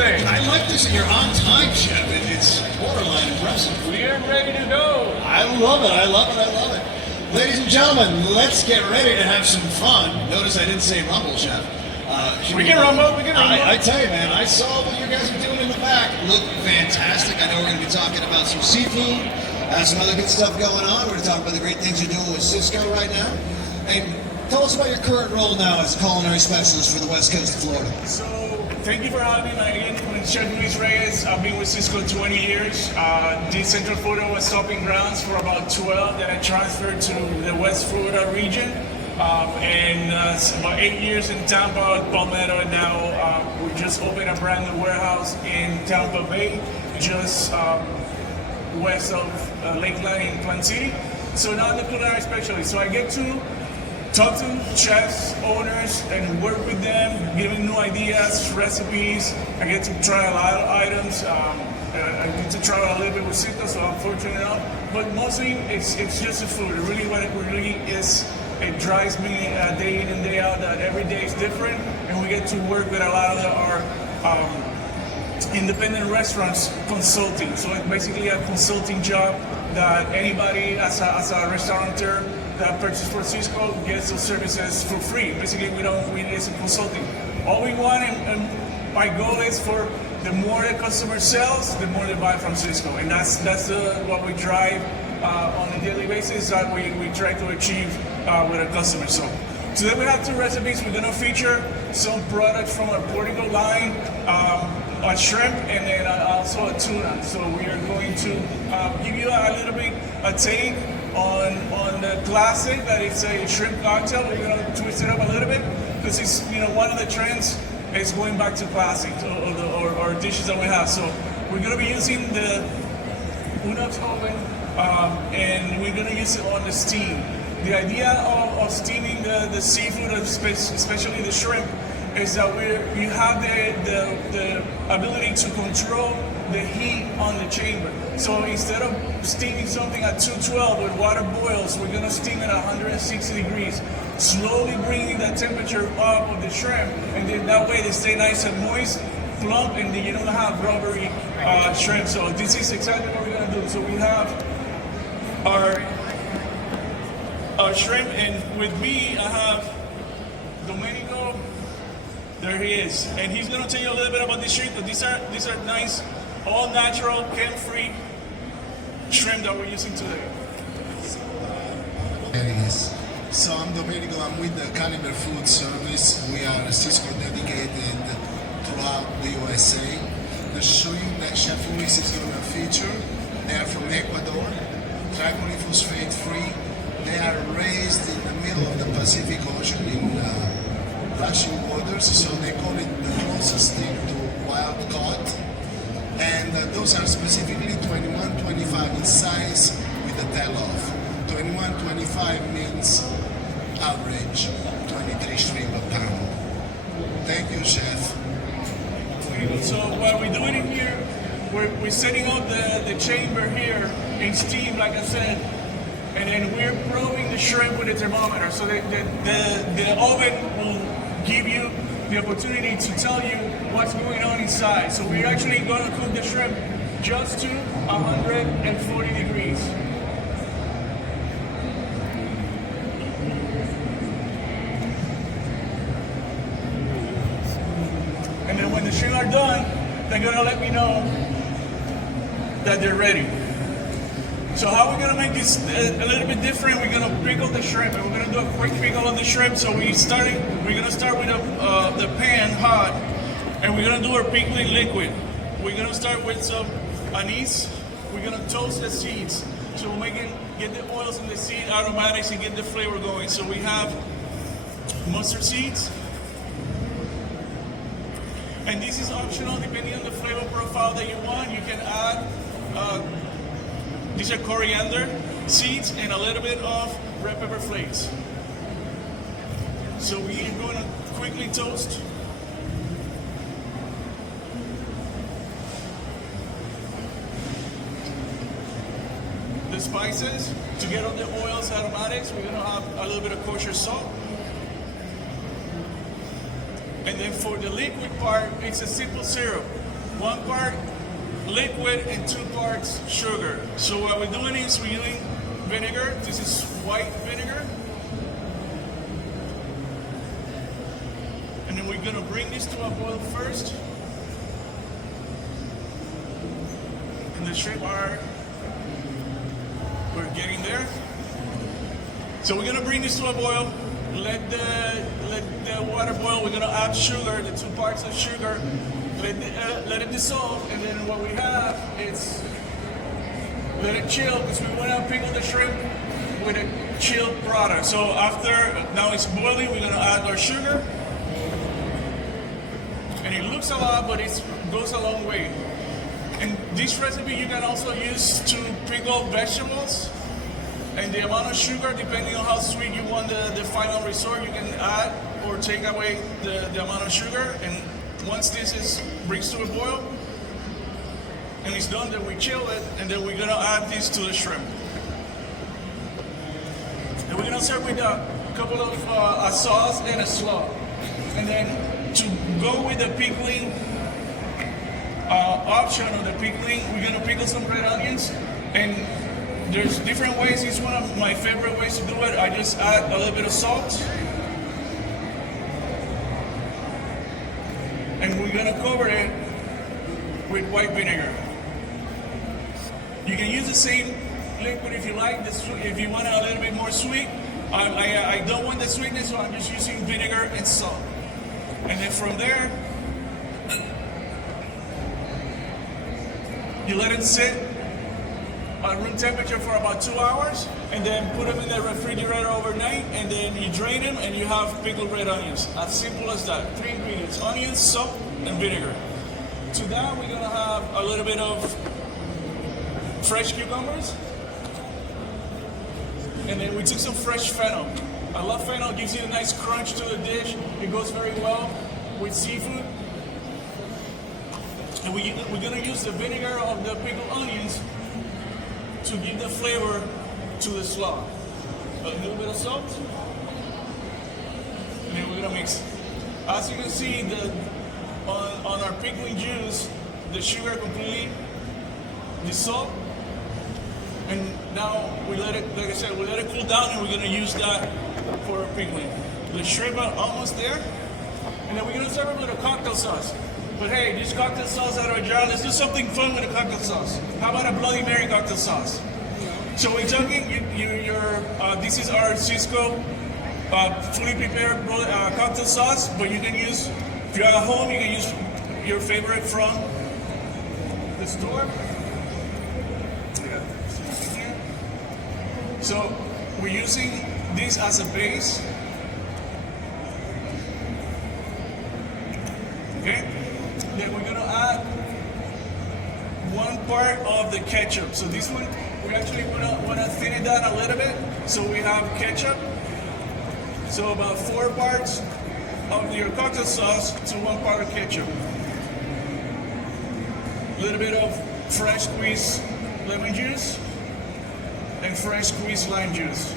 today? I like this, and you're on time, Chef. It's borderline impressive. We are ready to go. I love it, I love it, I love it. Ladies and gentlemen, let's get ready to have some fun. Notice I didn't say rumble, Chef. We can rumble, we can rumble. I tell you, man, I saw what you guys are doing in the back. Look fantastic. I know we're going to be talking about some seafood, some other good stuff going on. We're going to talk about the great things you're doing with Cisco right now. And tell us about your current role now as culinary specialist for the West Coast of Florida. So, thank you for having me again. I'm Chef Reyes. I've been with Cisco 20 years. Did Central Florida was stopping grounds for about 12. Then I transferred to the West Florida region. About 8 years in Tampa, Palmetto, and now we just opened a brand new warehouse in Tampa Bay, just west of Lakeland in Plant City. So now I'm the culinary specialist. So I get to talk to chefs, owners, and work with them, giving new ideas, recipes. I get to try a lot of items. I get to try a little bit with Cisco, so I'm fortunate enough. But mostly, it's just the food. Really, what it really is. It drives me day in and day out that every day is different, and we get to work with a lot of our independent restaurants consulting. So it's basically a consulting job that anybody as a restaurateur that purchases for Cisco gets those services for free. Basically, it's a consulting. All we want, and my goal is for the more the customer sells, the more they buy from Cisco, and that's what we drive on a daily basis that we try to achieve with our customers. So today we have two recipes. We're going to feature some products from our Portico line, a shrimp, and then also a tuna. So we are going to give you a little bit a take on the classic that it's a shrimp cocktail. We're going to twist it up a little bit because it's one of the trends is going back to classic or dishes that we have. So we're going to be using the Unox oven. And we're going to use it on the steam. The idea of steaming the seafood, especially the shrimp, is that we have the ability to control the heat on the chamber. So instead of steaming something at 212 with water boils, we're going to steam it at 160 degrees, slowly bringing that temperature up of the shrimp, and then that way they stay nice and moist, plump, and then you don't have rubbery shrimp. So this is exactly what we're going to do. So we have our shrimp, and with me I have Domenico. There he is, and he's going to tell you a little bit about these shrimp. But these are nice, all natural, chem-free shrimp that we're using today. Reyes. So I'm Domenico. I'm with the Caliber Food Service. We are a Cisco dedicated throughout the USA. The shrimp that Chef Luis is going to feature, they are from Ecuador. Triglyphosate free. They are raised in the middle of the Pacific Ocean in rushing waters, so they call it the closest thing to wild caught. And those are specifically 21-25 in size with the tail off. 21-25 means average 23 shrimp a pound. Thank you, Chef. So what we're doing in here, we're setting up the chamber here in steam, like I said, and then we're probing the shrimp with a thermometer. So the oven will give you the opportunity to tell you what's going on inside. So we're actually going to cook the shrimp just to 140 degrees. And then when the shrimp are done, they're going to let me know that they're ready. So how we're going to make this a little bit different, we're going to pickle the shrimp, and we're going to do a quick pickle on the shrimp. So we're going to start with the pan hot, and we're going to do our pickling liquid. We're going to start with some anise. We're going to toast the seeds. So we'll get the oils in the seed, aromatics, and get the flavor going. So we have mustard seeds. And this is optional depending on the flavor profile that you want. You can add, these are coriander seeds and a little bit of red pepper flakes. So we're going to quickly toast. The spices to get on the oils, aromatics. We're going to have a little bit of kosher salt. And then for the liquid part, it's a simple syrup. 1 part liquid and 2 parts sugar. So what we're doing is we're using vinegar. This is white vinegar. And then we're gonna bring this to a boil first. And the shrimp we're getting there. So we're gonna bring this to a boil. Let the water boil. We're gonna add sugar, the 2 parts of sugar. Let it dissolve, and then what we have is let it chill because we want to pickle the shrimp with a chilled product. So now it's boiling, we're gonna add our sugar, and it looks a lot, but it goes a long way. And this recipe you can also use to pickle vegetables. And the amount of sugar, depending on how sweet you want the final resort, you can add or take away the amount of sugar. And once this brings to a boil and it's done, then we chill it, and then we're gonna add this to the shrimp. And we're gonna serve with a couple of a sauce and a slaw. And then to go with the pickling option of the pickling, we're gonna pickle some red onions. And there's different ways. It's one of my favorite ways to do it. I just add a little bit of salt. And we're gonna cover it with white vinegar. You can use the same liquid if you like. If you want it a little bit more sweet, I don't want the sweetness, so I'm just using vinegar and salt. And then from there, you let it sit at room temperature for about 2 hours, and then put them in the refrigerator overnight, and then you drain them, and you have pickled red onions. As simple as that. 3 ingredients: onions, salt, and vinegar. To that, we're gonna have a little bit of fresh cucumbers, and then we took some fresh fennel. I love fennel; it gives you a nice crunch to the dish. It goes very well with seafood. And we're gonna use the vinegar of the pickled onions to give the flavor to the slaw. A little bit of salt, and then we're gonna mix. As you can see, on our pickling juice, the sugar completely dissolved, and now we let it, like I said, we let it cool down, and we're gonna use that for our pickling. The shrimp are almost there, and then we're gonna serve it with a cocktail sauce. But hey, this cocktail sauce out of a jar, let's do something fun with a cocktail sauce. How about a Bloody Mary cocktail sauce? So we're talking, this is our Cisco fully prepared cocktail sauce, but you can use, if you're at home, you can use your favorite from the store. So we're using this as a base. Okay? Then we're gonna add 1 part of the ketchup. So this one, we actually wanna thin it down a little bit. So we have ketchup. So about 4 parts of your cocktail sauce to 1 part of ketchup. A little bit of fresh squeezed lemon juice and fresh squeezed lime juice.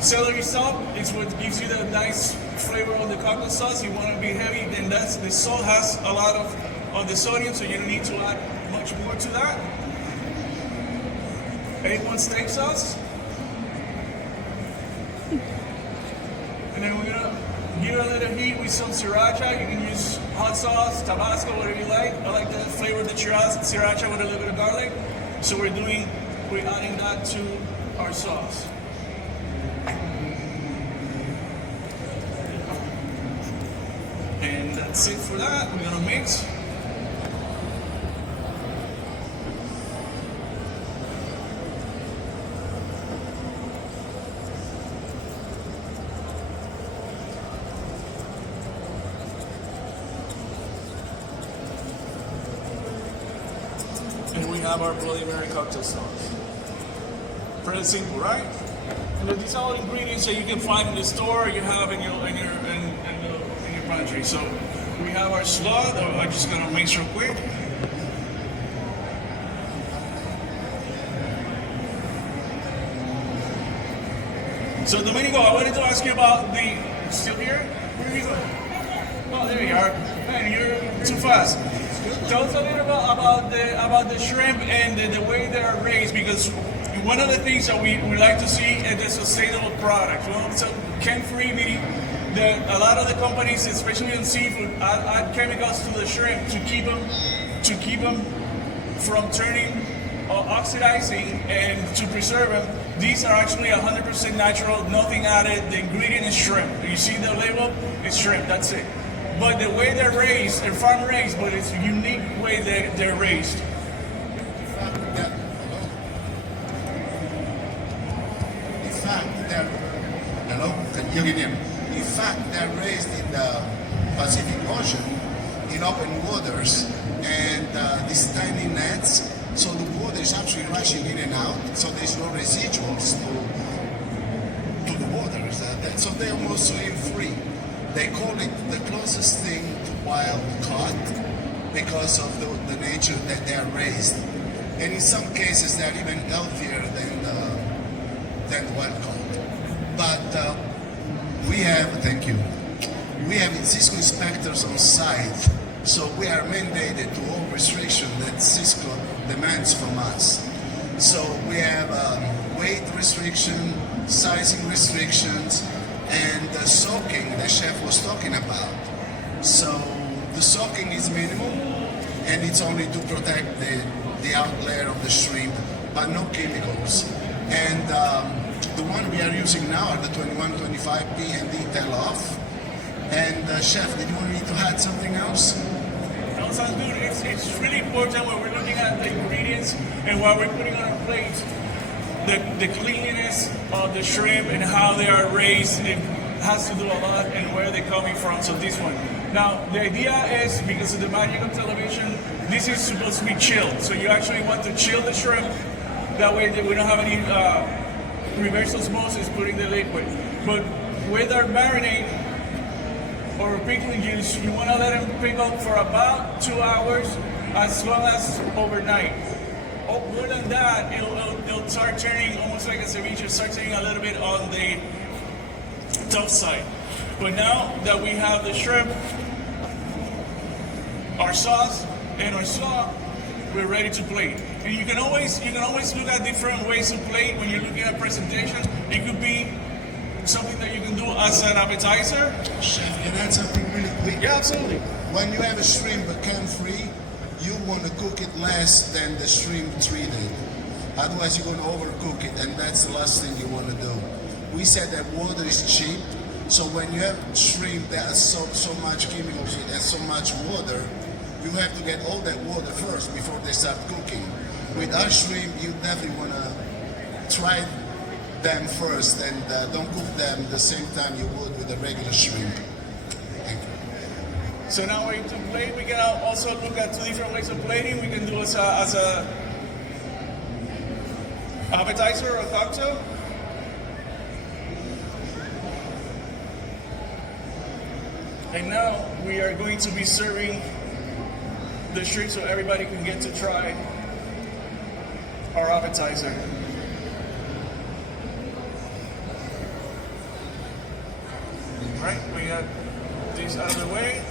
Celery salt is what gives you the nice flavor of the cocktail sauce. You want to be heavy, then the salt has a lot of the sodium, so you don't need to add much more to that. A1 steak sauce. And then we're gonna give it a little heat with some sriracha. You can use hot sauce, Tabasco, whatever you like. I like the flavor of the sriracha with a little bit of garlic. So we're adding that to our sauce. And that's it for that. We're gonna mix. And we have our Bloody Mary cocktail sauce. Pretty simple, right? And these are all ingredients that you can find in the store. You have in your pantry. So we have our slaw. I'm just gonna mix real quick. So Domenico, I wanted to ask you about still here? Where are you going? Oh, there you are. are, man, you're too fast. Tell us a little about the shrimp and the way they are raised, because one of the things that we like to see is the sustainable product. You know, so chem-free, meaning that a lot of the companies, especially in seafood, add chemicals to the shrimp to keep them from turning or oxidizing and to preserve them. These are actually 100% natural, nothing added. The ingredient is shrimp. You see the label? It's shrimp. That's it. But the way they're raised, they're farm raised, but it's a unique way that they're raised. In fact, they're hello. Can you hear me? In fact, they're raised in the Pacific Ocean, in open waters, and these tiny nets. So the water is actually rushing in and out. So there's no residuals to the waters. So they're almost swim free. They call it the closest thing to wild caught because of the nature that they are raised. And in some cases, they're even healthier than wild caught. But we have, thank you, we have Cisco inspectors on site. So we are mandated to all restriction that Cisco demands from us. So we have weight restriction, sizing restrictions, and the soaking the chef was talking about. So the soaking is minimal, and it's only to protect the out layer of the shrimp, but no chemicals. And the one we are using now are the 2125 P&D tail off. And chef, did you want me to add something else? No, sounds good. It's really important when we're looking at the ingredients and what we're putting on our plates. The cleanliness of the shrimp and how they are raised, it has to do a lot and where they're coming from. So this one. Now, the idea is, because of the magic of television, this is supposed to be chilled. So you actually want to chill the shrimp. That way we don't have any reverse osmosis putting the liquid. But with our marinade or pickling juice, you want to let them pickle for about 2 hours, as long as overnight. More than that, it'll start turning almost like a ceviche, start turning a little bit on the tough side. But now that we have the shrimp, our sauce, and our slaw, we're ready to plate. And you can always look at different ways to plate when you're looking at presentations. It could be something that you can do as an appetizer. Chef, can I add something really quick? Yeah, absolutely. When you have a shrimp can-free, you want to cook it less than the shrimp treated. Otherwise, you're going to overcook it, and that's the last thing you want to do. We said that water is cheap, so when you have shrimp that has so much chemicals and so much water, you have to get all that water first before they start cooking. With our shrimp, you definitely want to try them first, and don't cook them the same time you would with a regular shrimp. Thank you. So now we're to plate. We can also look at two different ways of plating. We can do as a appetizer or a cocktail. And now we are going to be serving the shrimp so everybody can get to try our appetizer. Right, we got these out of the way.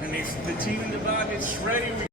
And if the team in the back is ready, we